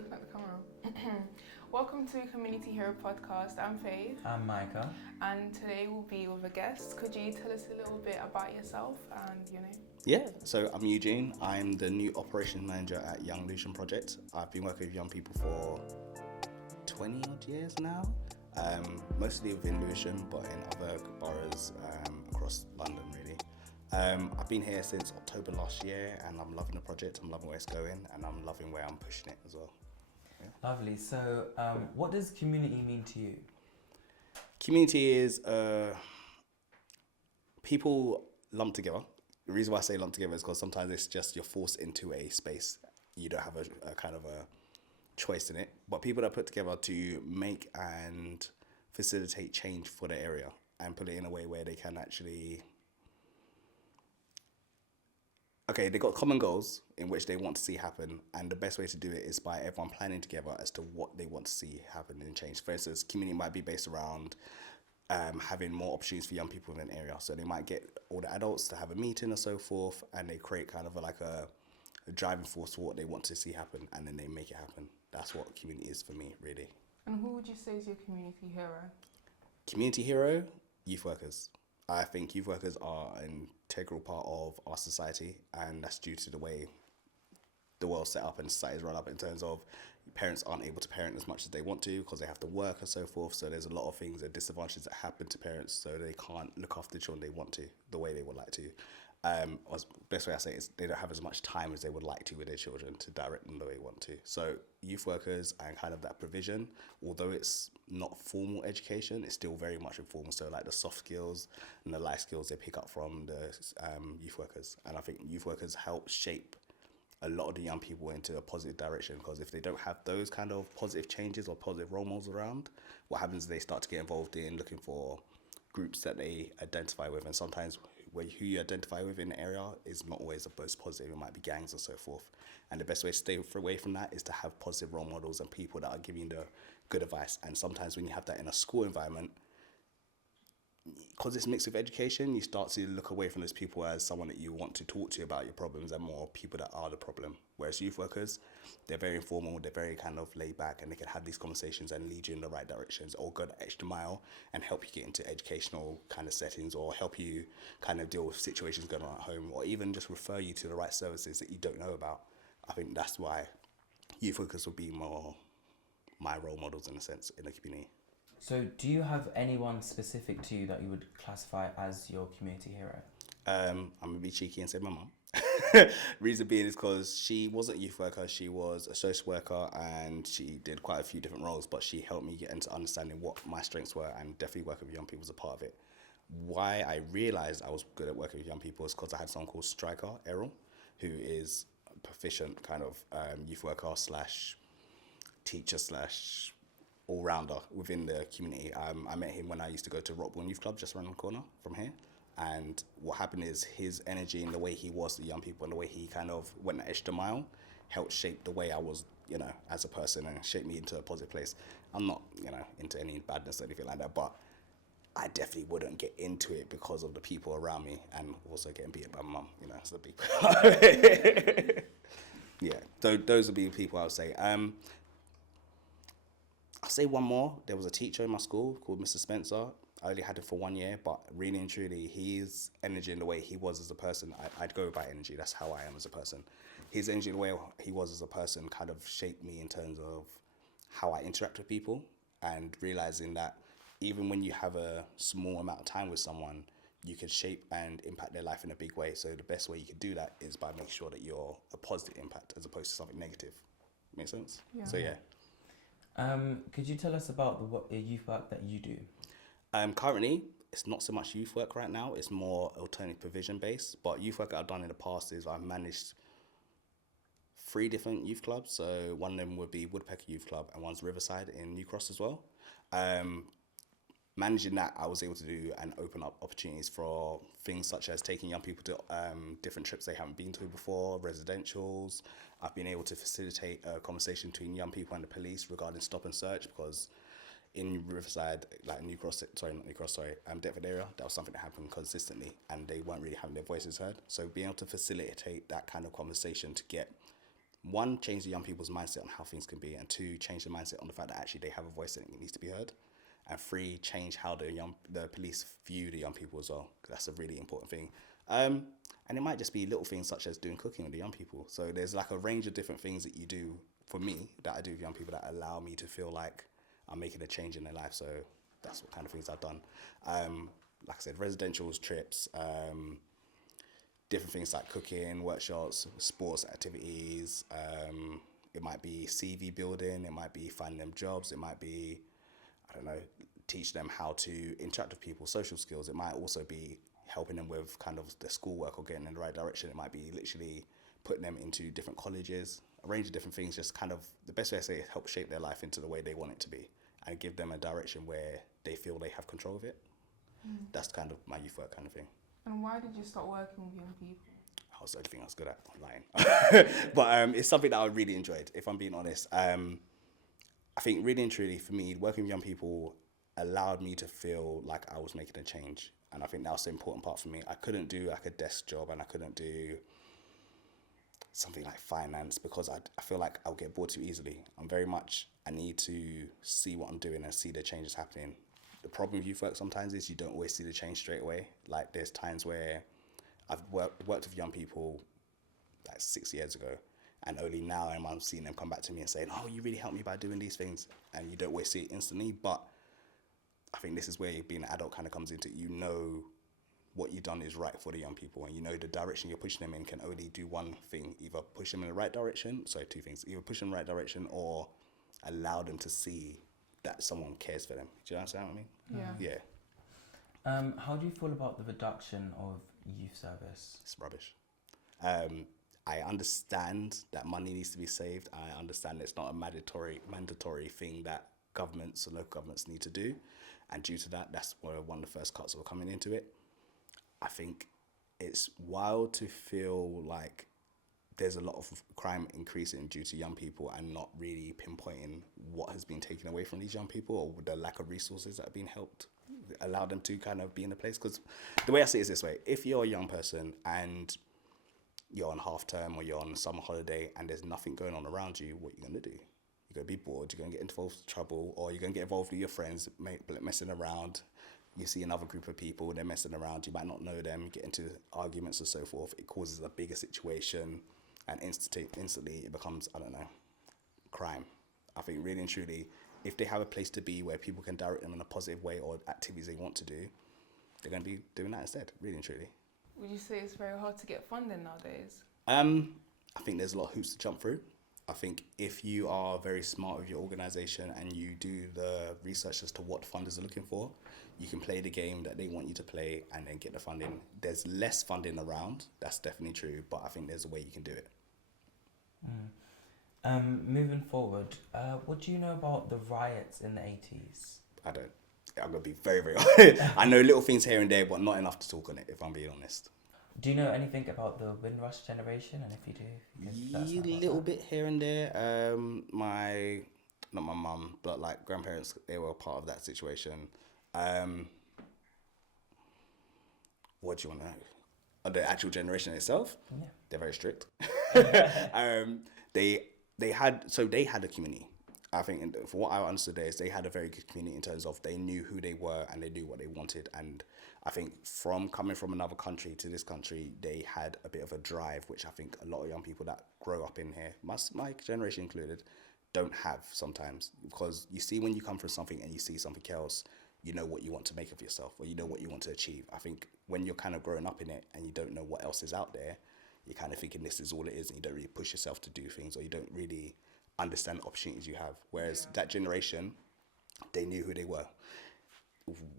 looking at the camera. Welcome to Community Hero Podcast. I'm Faith. I'm Micah. And today we'll be with a guest. Could you tell us a little bit about yourself and your name? Yeah, so I'm Eugene. I'm the new operations manager at Young Lewisham Project. I've been working with young people for 20 odd years now, mostly within Lewisham, but in other boroughs across London, really. I've been here since October last year, and I'm loving the project. I'm loving where it's going, and I'm loving where I'm pushing it as well. Yeah. Lovely. So, what does community mean to you? Community is people lumped together. The reason why I say lumped together is because sometimes it's just you're forced into a space. You don't have a kind of a choice in it. But people that are put together to make and facilitate change for the area and put it in a way where they can actually... Okay, they got common goals in which they want to see happen, and the best way to do it is by everyone planning together as to what they want to see happen and change. For instance, community might be based around having more opportunities for young people in an area. So they might get all the adults to have a meeting or so forth, and they create kind of a driving force for what they want to see happen, and then they make it happen. That's what community is for me, really. And who would you say is your community hero? Community hero, youth workers. I think youth workers are an integral part of our society, and that's due to the way the world's set up and society's run up in terms of parents aren't able to parent as much as they want to because they have to work and so forth. So there's a lot of things and disadvantages that happen to parents, so they can't look after the children they want to, the way they would like to. Best way I say it is they don't have as much time as they would like to with their children to direct them the way they want to. So youth workers and kind of that provision, although it's not formal education, it's still very much informal. So like the soft skills and the life skills they pick up from the youth workers. And I think youth workers help shape a lot of the young people into a positive direction, because if they don't have those kind of positive changes or positive role models around, what happens is they start to get involved in looking for groups that they identify with, and sometimes who you identify with in the area is not always the most positive. It might be gangs and so forth, and the best way to stay away from that is to have positive role models and people that are giving the good advice. And sometimes when you have that in a school environment, because it's mixed with education, you start to look away from those people as someone that you want to talk to about your problems and more people that are the problem. Whereas youth workers, they're very informal, they're very kind of laid back, and they can have these conversations and lead you in the right directions, or go the extra mile and help you get into educational kind of settings, or help you kind of deal with situations going on at home, or even just refer you to the right services that you don't know about. I think that's why youth workers will be more my role models in a sense in the community. So, do you have anyone specific to you that you would classify as your community hero? I'm gonna be cheeky and say my mum. Reason being is because she wasn't a youth worker, she was a social worker, and she did quite a few different roles, but she helped me get into understanding what my strengths were, and definitely working with young people was a part of it. Why I realised I was good at working with young people is because I had someone called Striker Errol, who is a proficient kind of youth worker slash teacher slash all-rounder within the community. I met him when I used to go to Rockbourne Youth Club just around the corner from here. And what happened is his energy and the way he was to young people and the way he kind of went an extra mile helped shape the way I was, as a person, and shaped me into a positive place. I'm not, into any badness or anything like that, but I definitely wouldn't get into it because of the people around me, and also getting beaten by my mum, so the people. Yeah, so those would be the people I would say. I'll say one more. There was a teacher in my school called Mr. Spencer. I only had him for 1 year, but really and truly, his energy and the way he was as a person, I'd go by energy. That's how I am as a person. His energy and the way he was as a person kind of shaped me in terms of how I interact with people, and realizing that even when you have a small amount of time with someone, you can shape and impact their life in a big way. So the best way you can do that is by making sure that you're a positive impact as opposed to something negative. Make sense? Yeah. So yeah. Could you tell us about the youth work that you do? Currently, it's not so much youth work right now. It's more alternative provision based. But youth work that I've done in the past is I've managed 3 different youth clubs. So one of them would be Woodpecker Youth Club, and one's Riverside in New Cross as well. Managing that, I was able to do and open up opportunities for things such as taking young people to different trips they haven't been to before, residentials. I've been able to facilitate a conversation between young people and the police regarding stop and search, because in Riverside, like Deptford area, that was something that happened consistently, and they weren't really having their voices heard. So being able to facilitate that kind of conversation to get one, change the young people's mindset on how things can be, and two, change the mindset on the fact that actually they have a voice and it needs to be heard, and three, change how the police view the young people as well. 'Cause that's a really important thing. And it might just be little things such as doing cooking with the young people. So there's like a range of different things that you do for me that I do with young people that allow me to feel like I'm making a change in their life. So that's what kind of things I've done. Like I said, residentials, trips, different things like cooking, workshops, sports activities. It might be CV building. It might be finding them jobs. It might be, I don't know, teach them how to interact with people, social skills. It might also be helping them with kind of their schoolwork or getting in the right direction. It might be literally putting them into different colleges, a range of different things, just kind of, the best way I say it, help shape their life into the way they want it to be and give them a direction where they feel they have control of it. That's kind of my youth work kind of thing. And why did you start working with young people? That was the only thing I was good at, lying. But it's something that I really enjoyed, if I'm being honest. I think really and truly for me, working with young people allowed me to feel like I was making a change. And I think that was the important part for me. I couldn't do like a desk job and I couldn't do something like finance because I feel like I'll get bored too easily. I need to see what I'm doing and see the changes happening. The problem with youth work sometimes is you don't always see the change straight away. Like there's times where I've worked with young people like 6 years ago, and only now I'm seeing them come back to me and saying, "Oh, you really helped me by doing these things," and you don't always see it instantly. But I think this is where being an adult kind of comes into it. You know what you've done is right for the young people, and you know the direction you're pushing them in can only do one thing: either push them in the right direction. Sorry, two things: either push them in the right direction or allow them to see that someone cares for them. Do you understand what I mean? Yeah. Yeah. How do you feel about the reduction of youth service? It's rubbish. I understand that money needs to be saved. I understand it's not a mandatory thing that governments or local governments need to do. And due to that, that's where one of the first cuts were coming into it. I think it's wild to feel like there's a lot of crime increasing due to young people and not really pinpointing what has been taken away from these young people or the lack of resources that have been helped allow them to kind of be in a place. Because the way I see it is this way: if you're a young person and you're on half term or you're on summer holiday and there's nothing going on around you, what are you going to do? You're going to be bored, you're going to get involved in trouble, or you're going to get involved with your friends messing around. You see another group of people, they're messing around, you might not know them, you get into arguments and so forth. It causes a bigger situation and instantly it becomes, I don't know, crime. I think really and truly, if they have a place to be where people can direct them in a positive way or activities they want to do, they're going to be doing that instead, really and truly. Would you say it's very hard to get funding nowadays? I think there's a lot of hoops to jump through. I think if you are very smart with your organisation and you do the research as to what funders are looking for, you can play the game that they want you to play and then get the funding. There's less funding around, that's definitely true, but I think there's a way you can do it. Moving forward, what do you know about the riots in the 80s? I don't. I'm going to be very, very honest. I know little things here and there, but not enough to talk on it, if I'm being honest. Do you know anything about the Windrush generation? And if you do, A little bit here and there. Not my mum, but like grandparents, they were part of that situation. What do you want to know? The actual generation itself, Yeah. they're very strict. They had a community. I think, for what I understood, is they had a very good community in terms of they knew who they were and they knew what they wanted. And I think from coming from another country to this country, they had a bit of a drive, which I think a lot of young people that grow up in here, my generation included, don't have sometimes. Because you see, when you come from something and you see something else, you know what you want to make of yourself, or you know what you want to achieve. I think when you're kind of growing up in it and you don't know what else is out there, you're kind of thinking this is all it is, and you don't really push yourself to do things, or you don't really understand the opportunities you have. Whereas that generation, they knew who they were.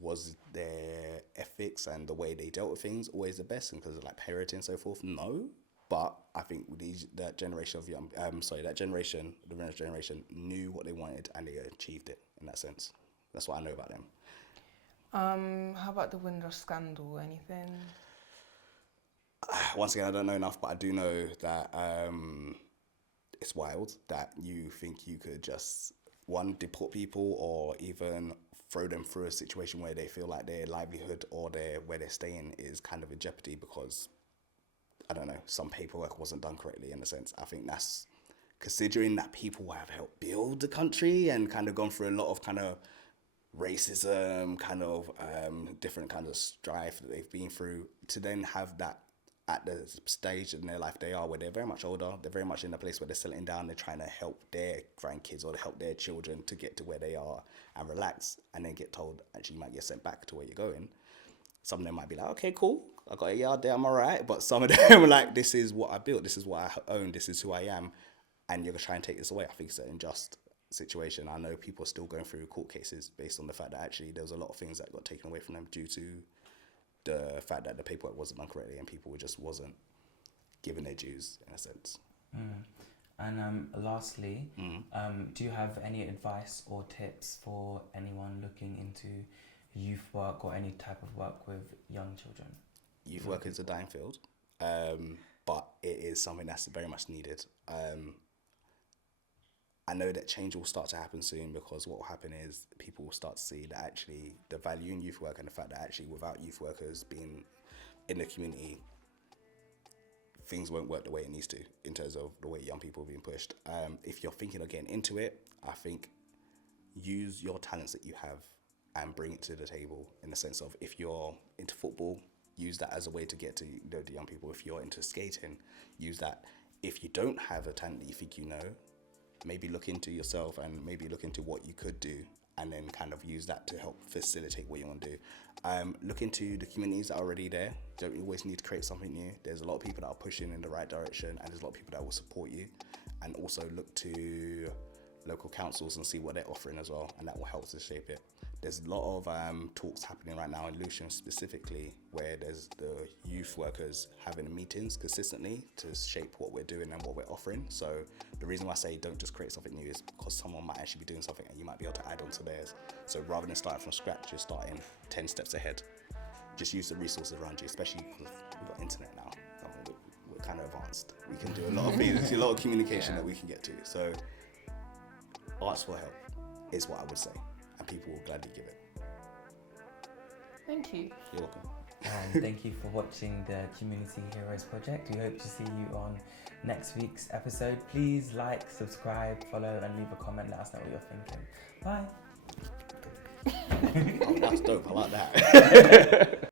Was their ethics and the way they dealt with things always the best, and because of like parenting and so forth? No. But I think that generation, the Renaissance generation, knew what they wanted and they achieved it in that sense. That's what I know about them. How about the Windrush scandal? Anything? Once again, I don't know enough, but I do know that it's wild that you think you could just, one, deport people or even throw them through a situation where they feel like their livelihood or where they're staying is kind of in jeopardy because, I don't know, some paperwork wasn't done correctly in a sense. I think that's considering that people have helped build the country and kind of gone through a lot of kind of racism, kind of different kind of strife that they've been through, to then have that at the stage in their life they are, where they're very much older, they're very much in a place where they're settling down, they're trying to help their grandkids or help their children to get to where they are and relax, and then get told, actually, you might get sent back to where you're going. Some of them might be like, okay, cool, I got a yard there, I'm all right. But some of them are like, this is what I built, this is what I own, this is who I am, and you're going to try and take this away. I think it's an unjust situation. I know people are still going through court cases based on the fact that actually there was a lot of things that got taken away from them due to the fact that the paperwork wasn't done correctly and people just wasn't given their dues, in a sense. And lastly, do you have any advice or tips for anyone looking into youth work or any type of work with young children? Youth work is a dying field, but it is something that's very much needed. I know that change will start to happen soon, because what will happen is people will start to see that actually the value in youth work, and the fact that actually without youth workers being in the community, things won't work the way it needs to in terms of the way young people are being pushed. If you're thinking of getting into it, I think use your talents that you have and bring it to the table, in the sense of, if you're into football, use that as a way to get to the young people. If you're into skating, use that. If you don't have a talent that you think you know, maybe look into yourself and maybe look into what you could do, and then kind of use that to help facilitate what you want to do. Look into the communities that are already there. Don't always need to create something new. There's a lot of people that are pushing in the right direction, and there's a lot of people that will support you. And also look to local councils and see what they're offering as well, and that will help to shape it. There's a lot of talks happening right now in Lewisham specifically, where there's the youth workers having meetings consistently to shape what we're doing and what we're offering. So the reason why I say don't just create something new is because someone might actually be doing something and you might be able to add on to theirs. So rather than starting from scratch, you're starting 10 steps ahead. Just use the resources around you, especially because we've got internet now. We're kind of advanced. We can do a lot of things. There's a lot of communication that we can get to. So arts for help is what I would say, and people will gladly give it. Thank you. You're welcome. And thank you for watching the Community Heroes Project. We hope to see you on next week's episode. Please like, subscribe, follow, and leave a comment. Let us know what you're thinking. Bye. Oh, that's dope. I like that.